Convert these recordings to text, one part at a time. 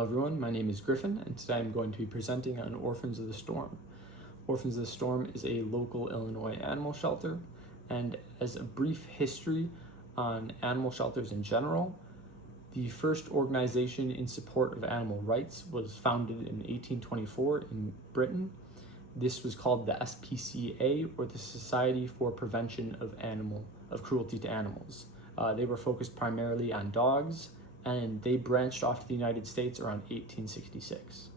Hello everyone, my name is Griffin, and today I'm going to be presenting on Orphans of the Storm. Orphans of the Storm is a local Illinois animal shelter, and as a brief history on animal shelters in general, the first organization in support of animal rights was founded in 1824 in Britain. This was called the SPCA, or the Society for Prevention of Cruelty to Animals. They were focused primarily on dogs, and they branched off to the United States around 1866.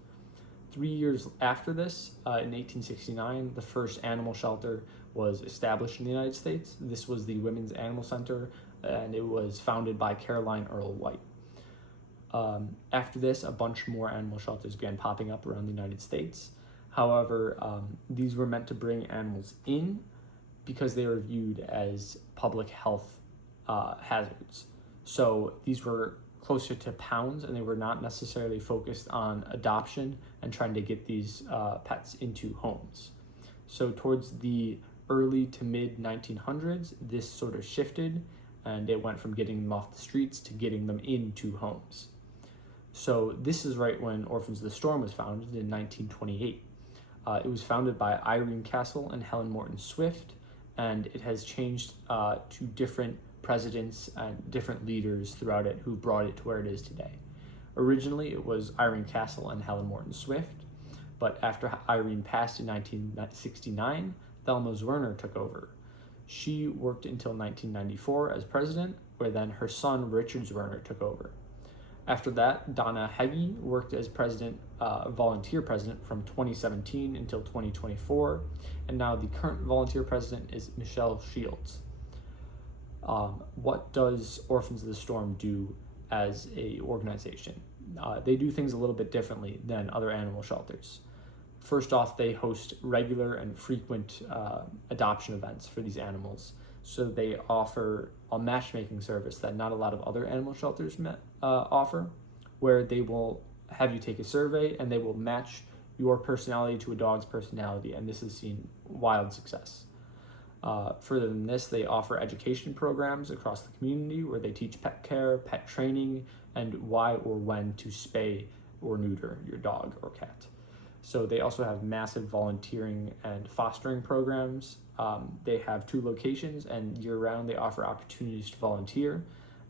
3 years after this, in 1869, the first animal shelter was established in the United States. This was the Women's Animal Center, and it was founded by Caroline Earl White. After this, a bunch more animal shelters began popping up around the United States. However, these were meant to bring animals in because they were viewed as public health hazards. So these were closer to pounds, and they were not necessarily focused on adoption and trying to get these pets into homes. So towards the early to mid 1900s, this sort of shifted, and it went from getting them off the streets to getting them into homes. So this is right when Orphans of the Storm was founded in 1928. It was founded by Irene Castle and Helen Morton Swift, and it has changed to different presidents and different leaders throughout it who brought it to where it is today. Originally, it was Irene Castle and Helen Morton Swift, but after Irene passed in 1969, Thelma Zwerner took over. She worked until 1994 as president, where then her son Richard Zwerner took over. After that, Donna Heggie worked as volunteer president from 2017 until 2024, and now the current volunteer president is Michelle Shields. What does Orphans of the Storm do as a organization? They do things a little bit differently than other animal shelters. First off, they host regular and frequent adoption events for these animals. So they offer a matchmaking service that not a lot of other animal shelters offer, where they will have you take a survey and they will match your personality to a dog's personality, and this has seen wild success. Further than this, they offer education programs across the community where they teach pet care, pet training, and why or when to spay or neuter your dog or cat. So they also have massive volunteering and fostering programs. They have 2 locations, and year-round they offer opportunities to volunteer,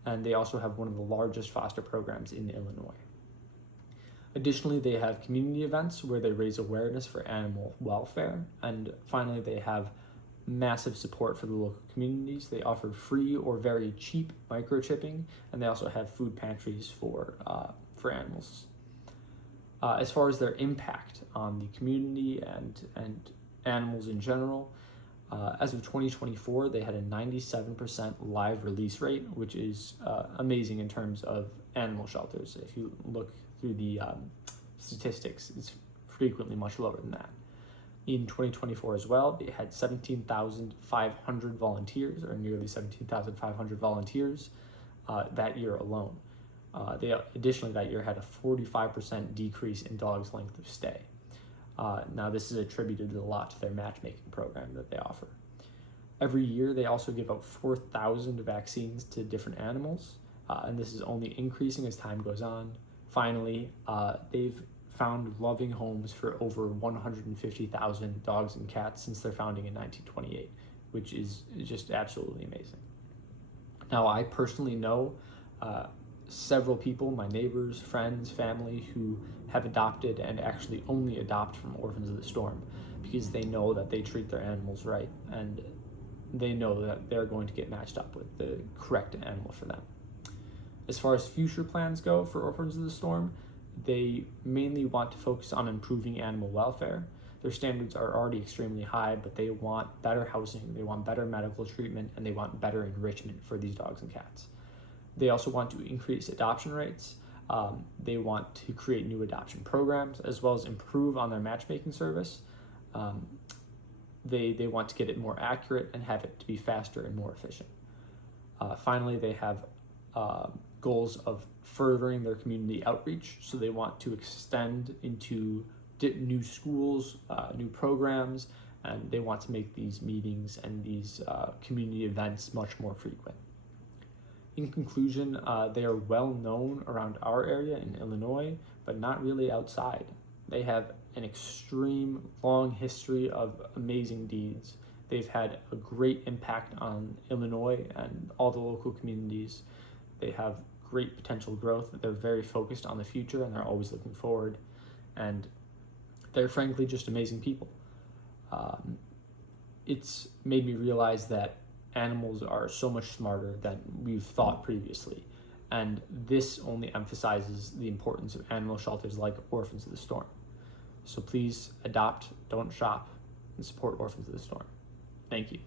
and they also have one of the largest foster programs in Illinois. Additionally, they have community events where they raise awareness for animal welfare, and finally they have massive support for the local communities. They offer free or very cheap microchipping, and they also have food pantries for animals. As far as their impact on the community and animals in general, as of 2024, they had a 97% live release rate, which is amazing in terms of animal shelters. If you look through the statistics, it's frequently much lower than that. In 2024 as well, they had 17,500 volunteers, or nearly 17,500 volunteers that year alone. They additionally that year had a 45% decrease in dogs' length of stay. Now this is attributed a lot to their matchmaking program that they offer. Every year they also give out 4,000 vaccines to different animals, and this is only increasing as time goes on. Finally, they've found loving homes for over 150,000 dogs and cats since their founding in 1928, which is just absolutely amazing. Now, I personally know several people, my neighbors, friends, family, who have adopted and actually only adopt from Orphans of the Storm because they know that they treat their animals right, and they know that they're going to get matched up with the correct animal for them. As far as future plans go for Orphans of the Storm, they mainly want to focus on improving animal welfare. Their standards are already extremely high, but they want better housing, they want better medical treatment, and they want better enrichment for these dogs and cats. They also want to increase adoption rates. They want to create new adoption programs, as well as improve on their matchmaking service. They want to get it more accurate and have it to be faster and more efficient. Finally, they have goals of furthering their community outreach, so they want to extend into new schools, new programs, and they want to make these meetings and these community events much more frequent. In conclusion, they are well known around our area in Illinois, but not really outside. They have an extreme long history of amazing deeds. They've had a great impact on Illinois and all the local communities. They have great potential growth. They're very focused on the future and they're always looking forward. And they're frankly just amazing people. It's made me realize that animals are so much smarter than we've thought previously. And this only emphasizes the importance of animal shelters like Orphans of the Storm. So please adopt, don't shop, and support Orphans of the Storm. Thank you.